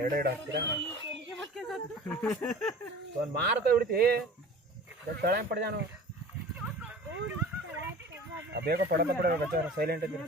ಎರಡೆರಡು ಹಾಕ್ತೀರಾ ಒಂದು ಮಾರ್ತಾ ಬಿಡ್ತಿ ತಳೆ ಪಡ ಜಾನು ಬೇಗ ಪಡತ ಪಡ ಸೈಲೆಂಟ್ ಇದ್ದೀರಿ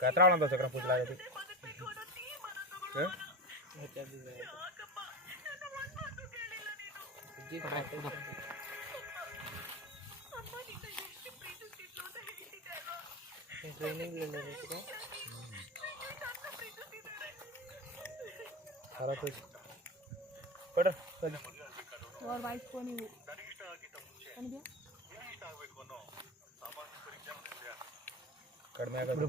कतरा चक्र पूछला ट्रेनिंग और वाइफ को नहीं ಕಡಿಮೆ ಆಗೋದು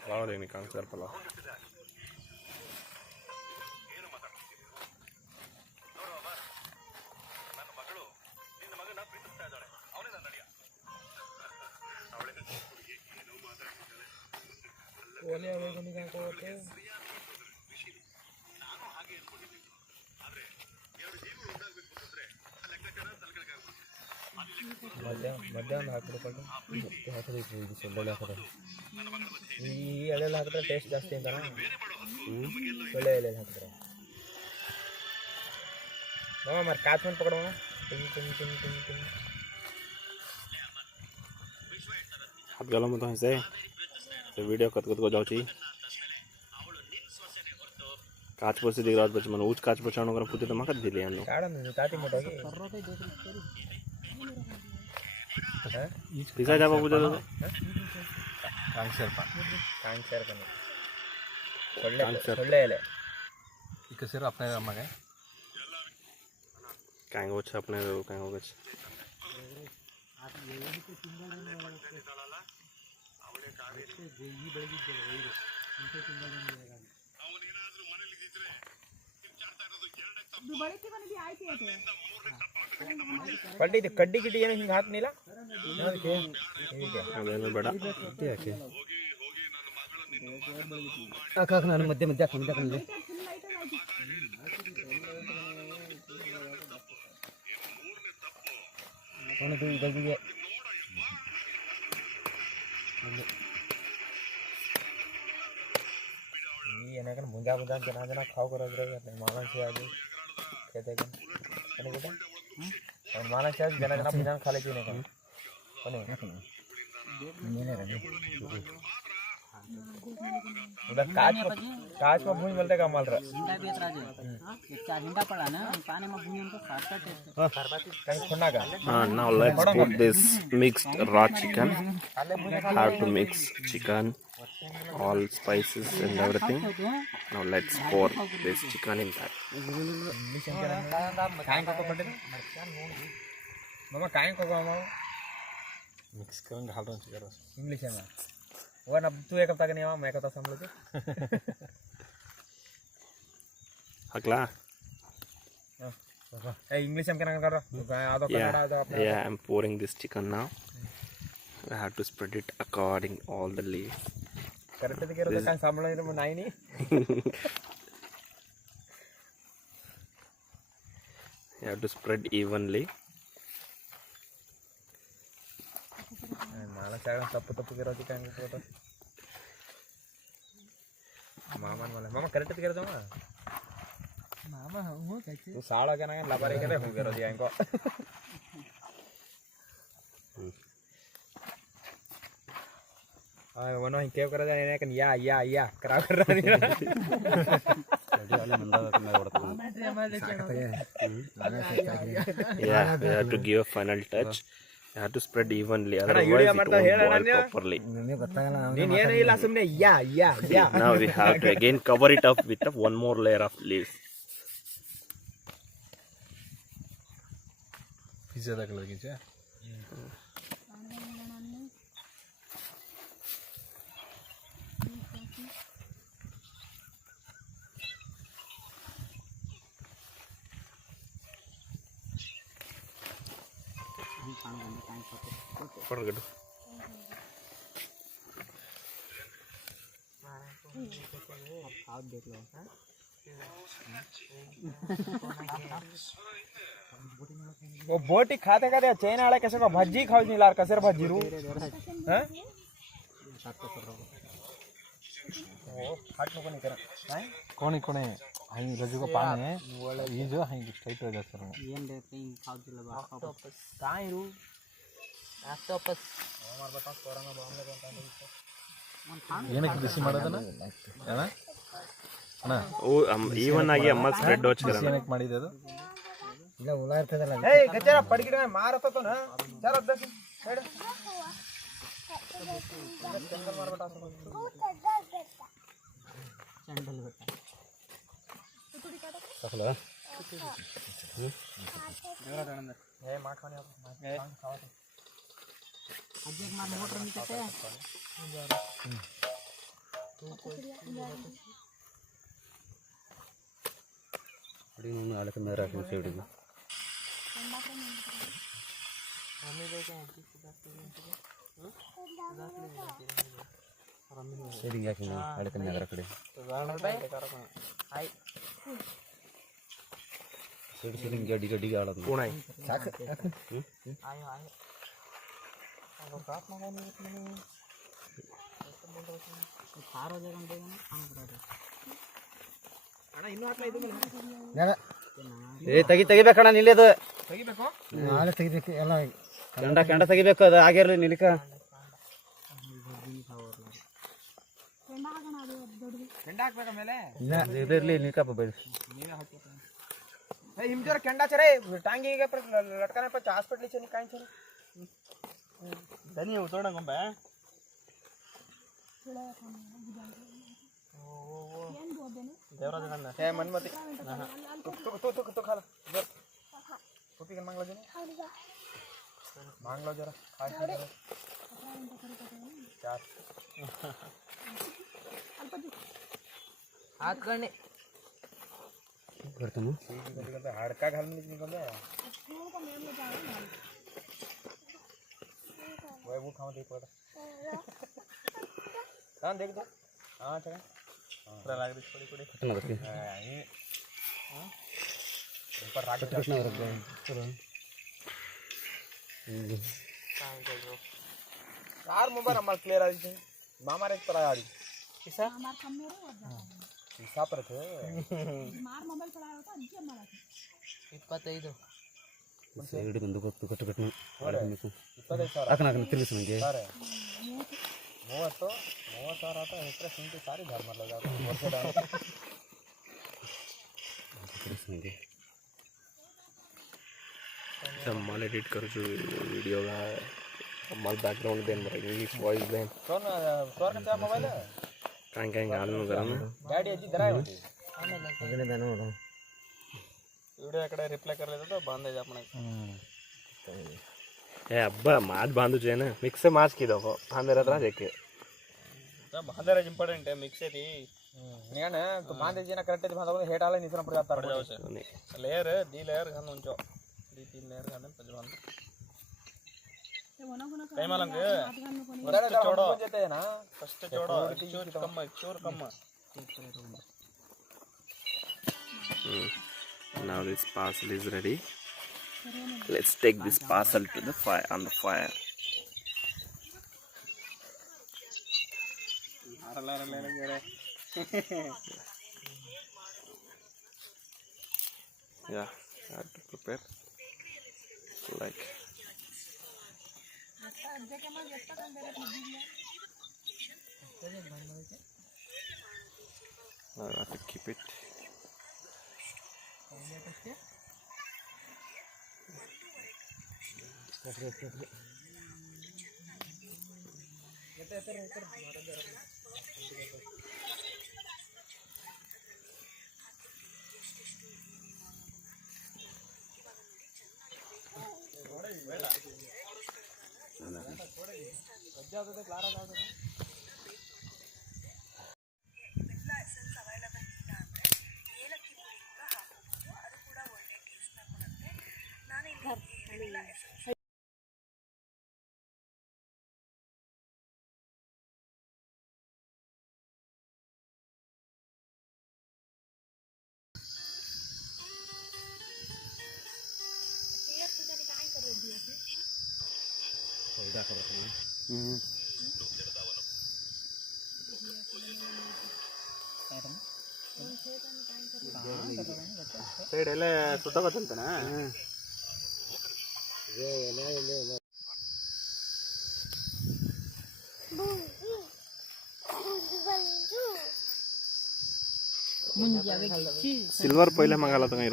ಪಲಾವ್ ಕಾಣಿಸ್ತಾರೆ ಪಲಾವ್ ಮಧ್ಯಾಹ್ನ ಹಾಕಿಬಿಡ್ಕೊಂಡು ಹಾಕೋದು ಸೊಳ್ಳೆ ಹಾಕೋದು ಈ ಎಳೆಯಲ್ಲಿ ಹಾಕಿದ್ರೆ ಟೇಸ್ಟ್ ಜಾಸ್ತಿ ಅಂತಾನ ಒಳ್ಳೆ ಎಲೆಯಲ್ಲಿ ಹಾಕಿದ್ರೆ ಮಾಮ మరి ಕಾಚ್ಮನ್ ಪಕಡೋಣ ಟಿಂಗ್ ಟಿಂಗ್ ಟಿಂಗ್ ಟಿಂಗ್ ಟಿಂಗ್ हाथ गला में तो ऐसे तो वीडियो कत कत को जाओ छी काच पर से दिख रहा बच्चे मन ऊंच काच पर चढ़ो कर पूछे तो मकत दिले हम लोग काड़ा नहीं ताती मोटा के है दिखा जा बाबू जरा कांसर का सೊಳ್ಳೆ ಎಲೆ ಈಗ ಸಿರ अपने मगे कांगो छ अपने कांगो के ಕಡ್ಡಿ ಕಡ್ಡಿ ಗಿಡ್ಡಿ ಏನು ಹಿಂಗೆ ಹಾಕ್ನಿಲ್ಲ ಅದಕ್ಕೆ ಹೀಗೆ ಅದೇನು ಬೇಡ ಯಾಕೆ ಹಾಕ ನಾನು ಮಧ್ಯೆ ಮಧ್ಯೆ ಹಾಕೊಂಡಿದ್ದೆ ಅವನದು ಇದಕ್ಕೆ ಏನಾಗ ಮುಂಜಾ ಮುಂಜಾ ಜನ ಖಾವ್ ಕರೋದ್ರಾಗ ಮಾಲನ್ से आगे कहते हैं कहने बेटा और मालन से जन पुजान खा लेती नहीं कने नहीं रहे उधर काच में भून मिलते का माल रहा हिंदा भी इतना जो एक चार हिंदा पड़ा ना पानी में भून तो फाटता टेस्ट कहीं खुना का now let's put this mixed raw chicken how to mix chicken all spices and everything now let's pour this chicken in that काहे को पड़े मामा काहे को मामा मिक्स करून घाल दो चिकन इंग्लिश में वो ना तू एक हफ्ता के नहीं मैं कहता संभल के अगला ए इंग्लिश में क्या कर रहा आधा कन्नड़ा आधा अपना yeah I'm pouring this chicken now I have to spread it according all the leaves correct तो करो तो काहे संभल नहीं नाई नहीं you have to spread evenly माला चाय तप्पू तप्पू करो तो काहे को तो मामा मामा करेक्ट तो कर दो मामा हो कैसे तू साड़ा के ना लबारे के हो करो दिया इनको आ वनो ही केव कर जाने ने या करा कर रहा नहीं yeah we have to give a final touch you have to spread evenly otherwise it won't boil properly now we have to again cover it up with one more layer of leaves ज्यादा colour की है पड़ गया आप देख लो वो बोटी खाते खाते चैन आड़ा कैसे का भज्जी खाओ नहीं लार कसर भज्जी रू हैं ओ हाट नको नहीं करा हैं कोणी कोणी हाई रजुको पाने ये जो हाई स्ट्रेट हो जाता है ಏನ್ ಬೇಕು ಹಿಂಗ್ खाओ ಬಾ काई रू ಆಕ್ಟೋಪಸ್ हमार बता कोरोना बामले को ಏನಕ್ಕೆ ಬಿಸಿ ಮಾಡೋದನ್ನ ಅಣ್ಣ ಅಣ್ಣ ओ ಈವನ್ ಆಗಿ ಅಮ್ಮ ಸ್ಪ್ರೆಡ್ ಹೋಗ್ತಿರ ಏನಕ್ಕೆ ಮಾಡಿದೆ ಅದು ಇಲ್ಲ ಹುಳ ಇರ್ತದಲ್ಲ ए गजरा पड़गिड़ में मारत तो ना चल दस साइड चंदन मार बटा ಚಂಡಲ್ ಗೊತ್ತ सकला ए मार खाने खावा ಅಜ್ಜಿ ಮಾರ್ ಮೋಟರ್ ನಿಂತೈತೆ ಅಡಿ ನಾನು ಆಳಕ ಮೇಲೆ ಹಾಕಿ ಸೇಡಿಗೆ ಸೇಡಿಗೆ ಹಾಕಿ ಆಳಕ ಮೇಲೆ ಕಡೆ ಸೇಡಿ ಸೇಡಿಗೆ ಗಡ್ಡಿ ಗಡ್ಡಿಗೆ ಆಳೋದು कोण आहे ಸಾಕು ಆಯೋ ಆಯೋ ಸಾರೋ ಜಾಗ ಅಂತ ಅಣ್ಣ ಇನ್ನೂ ಹಾಕ್ಲಾ ಇದು ಏ ತೆಗಿಬೇಕಣ್ಣ ನಿಲ್ಲದು ತೆಗಿಬೇಕು ನಾಳೆ ತೆಗಿಬೇಕು ಎಲ್ಲ ಕೆಂಡ ತೆಗಿಬೇಕು ಅದು ಆಗಿರ್ಲಿ ನಿಲಿಕ ಕೆಂಡ ಹಾಕ್ಬೇಕಾ ಮೇಲೆ ಇದಿರ್ಲಿ ನಿಲ್ಕಪ್ಪ ಬೈದು ನೀವೇ ಹಾಕ್ಬೇಕು ए हिमजोर केंडा चरे टांगी के पर लटकाने पर हॉस्पिटल से काई चरे धनी उतोड़ा गंबा देवराज नंद हे मनमति तो खा जर टोपी के मांगलो जने मांगलो जरा खाई चार हाथ करने करतो मग हाडका घालून निघून वो खाओ देख पड़ा हां देख दो हां चला पूरा लाग दे थोड़ी थोड़ी खत्म करके ये ऊपर राख दे कृष्ण रख दे चलो यार मोबाइल हमार क्लियर आ गई मामा रे पर गाड़ी किसा हमार कम रे किसा पर थे मार मोबाइल चला होता अंजी हमारा 25 ಸೈಡ್ ಬಂದು ಗೊತ್ತು ಕಟ್ಟು ಕಟ್ಟು ಇಪ್ಪತ್ತೈದು ಸಾವಿರ ಹಾಕನ ತಿರುಗಿಸು ನನಗೆ ಸರ್ 30,000 आता एक्स्ट्रा सिंह के सारे घर मतलब जाते वर्ष डाल ತಿರುಗಿಸು ನನಗೆ माल एडिट करू छु वीडियो का माल बैकग्राउंड देन बरा इंग्लिश वॉइस देन कौन स्वर का मोबाइल है काई गालनु गरम गाड़ी अजी दराय होती ಅದನ್ನ ನಾನು ನೋಡು वीडियो कड़े रिप्लाई कर लेता तो बांधे जा अपने ए अब्बा माज बांधु छे ना मिक्स से माज की दो बांधे रहता देखे जब बांधे रह इंपॉर्टेंट है मिक्स थी नेने तो बांधे जी ना करेक्ट बांधा बोले हेड आले निसना पड़ जाता है लेयर दी लेयर गन उंचो दी 3 लेयर गन पज बांध कई मालंग फर्स्ट छोड़ो जेते ना फर्स्ट छोड़ो चोर कम Now this parcel is ready. Let's take this parcel to the fire on the fire. Yeah, I have to prepare like. I have to keep it. Side ಎಲ್ಲ ಸುಟ್ಟೋಗತ್ತಂತನ silver पहिले मागायला तर काही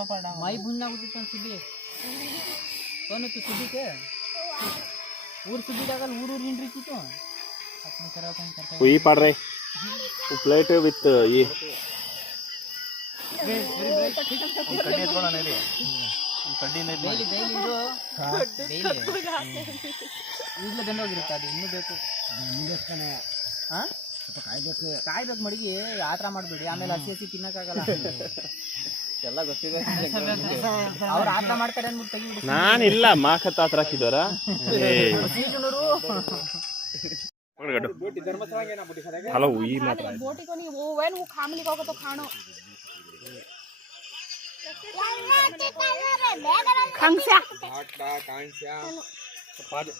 मला नाही माई भुंजना कुठे सुद्धी कोण तू सुद्धी के ऊर सुद्धी टाकल ऊर ऊर इंट्री तो आपण करावं काय करता कोई पड़ रहे प्लेट विथ ये कड्डी ಎತ್ಕೊಳ್ಳೋಣ ನಡಿ ಕಡ್ಡಿ ಡೈಲಿ ಡೈಲಿ ಇದು ಡೈಲಿ ಈಗಲೇ ಗಂಡ ಹೋಗಿರುತ್ತೆ ಅದು ಇನ್ನೂ ಬೇಕು ಹಾಂ ಸ್ವಲ್ಪ ಕಾಯ್ಬೇಕು ಮಡಿಗೆ ಆ ಥರ ಮಾಡಬೇಡಿ ಆಮೇಲೆ ಹಸಿ ಹಸಿ ತಿನ್ನಕ್ಕಾಗಲ್ಲ ಎಲ್ಲ ಗೊತ್ತಿದೆ ಅವ್ರು ಆ ಥರ ಮಾಡ್ತಾರೆ ಅಂದ್ಬಿಟ್ಟು ತೆಗಿಬಿಡಿ ನಾನಿಲ್ಲ ಮಾಕತ್ ಆ ಥರ ಹಾಕಿದವರ ಹಲೋ ಈ ಮಾತ್ರ बोटी को नहीं वो वैन वो खाम लिखा तो खानो खंगस्या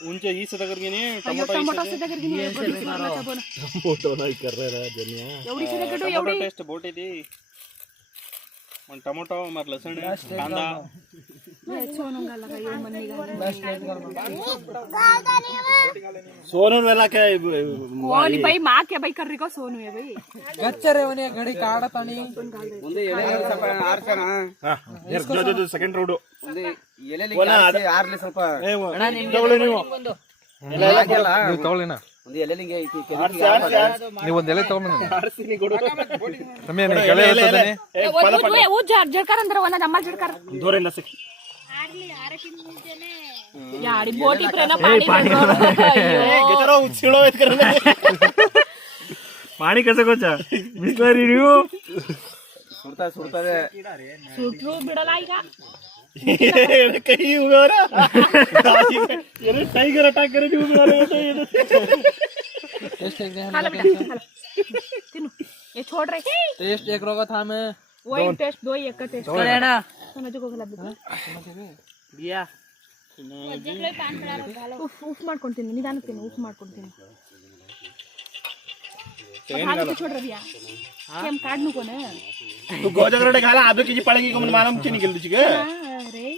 उंच ई से तगर गेनी टमाटो से दगर गिनी फोटो नाही कर रहा जनिया एवढी से दगड एवढी टेस्ट बोटी दी मन टमाटो मार लसण कांदा सोनंगाला का येऊन मन्नी सोनू वेला काय कोणी बाई मा के बाई कर रही को सोनू है भाई ಗಚ್ಚರೆ ಅವನೇ ಗಡಿ ಕಾಡತಾನಿ ಮುಂದೆ ಎಲೆ ಸ್ವಲ್ಪ ಆರ್ಸೋಣ हां जो सेकंड रोड ಮುಂದೆ ಎಲೆಲಿಂಗೆ ಆರ್ಲಿ ಸ್ವಲ್ಪ ತಗೊಳ್ಳಿ ನೀವು ನೀವು ತಗೊಳ್ಳಿನ ಮುಂದೆ ಎಲೆಲಿಂಗೆ ನೀವು ಒಂದು ಎಲೆ ತಗೊಂಬಂದು ಆರ್ಸಿನಿ ಕೊಡು ಸಮಯ ನೀ ಕೆಳಗೆ ಇರ್ತದೇನೆ वो झडकर अंदर वना दम्मा झडकर ದೂರಿಂದ ಸಿಕ್ಕಿ याडी बोटी प्रेना पाणी गेटरा उछिळो येत करले पाणी कसं कोचा बिस्लरी रिव्यू ಸುಡ್ತಾ ಸುಡ್ತಾರೆ सुटू बिडला ಈಗ कहीं उगोरा ये टाइगर अटैक करे जो उगोरा ये ಟೇಸ್ಟ್ ಹೇಗೆ खाला बेटा खाला ತಿನ್ನು ये छोड़ रे ಟೇಸ್ಟ್ ಹೇಗೆ ರೋಗ ಥಾಮೆ वही टेस्ट दो एक का टेस्ट ಕರೆಣ समझ को गला ಬಿಯಾ ಉಫ್ ಉಫ್ ಮಾಡ್ಕೊಂತೀನಿ ನಿಧಾನಕ್ಕೆ ಉಫ್ ಮಾಡ್ಕೊಂತೀನಿ छोड़ रही केम काढ नको ना तू गोजगरडे घाला आधो किची पळगी कमन मानम चिनी गेल तुझी ग अरे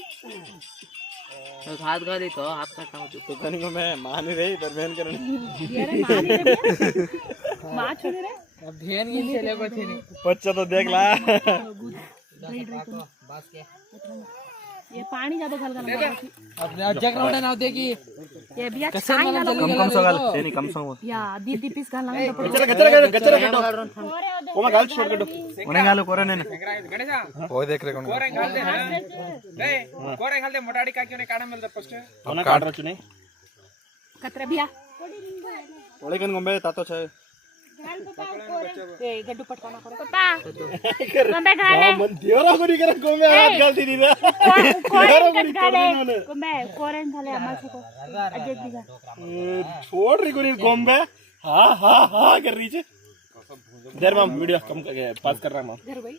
हात घाली तो हात काटा तो कनी को मैं मान रे दरमियान करने यार मार रे मां छोड़ रे अब ध्यान ये चले को थी बच्चा तो देख ला बस के ये पानी ज्यादा घाल अब जग रोड नाव देखी ये बिया कसा मला कम सगाल तेनी कम संग या दीदी पीस घालना गचरा कोमा गाल छोड़ गडो कोने गालो कोरे ने ಹೋಯ್ ದೇಖ್ರೆ ಕೊಂಡು ಕೋರೆ ಹಾಲ್ದೆ ಮೊಟಾಡಿ ಕಾಕಿಯೋನೆ ಕಾಣ ಮೇಲ್ದ ಫಸ್ಟ್ कोना काट रचुने कतरा बिया ओळे कन गंबे तातो छे ए गड्डू पटकाना करे पप्पा गंबे घाले मन देवरा कोनी करे गंबे हाथ गालती दी कोरेन घाले गंबे कोरेन घाले आम्हाला सको अजय दिगा छोड़ रही कोनी गंबे हा हा हा कर रही छे देर में वीडियो कम पास कर रहा हूं घर भाई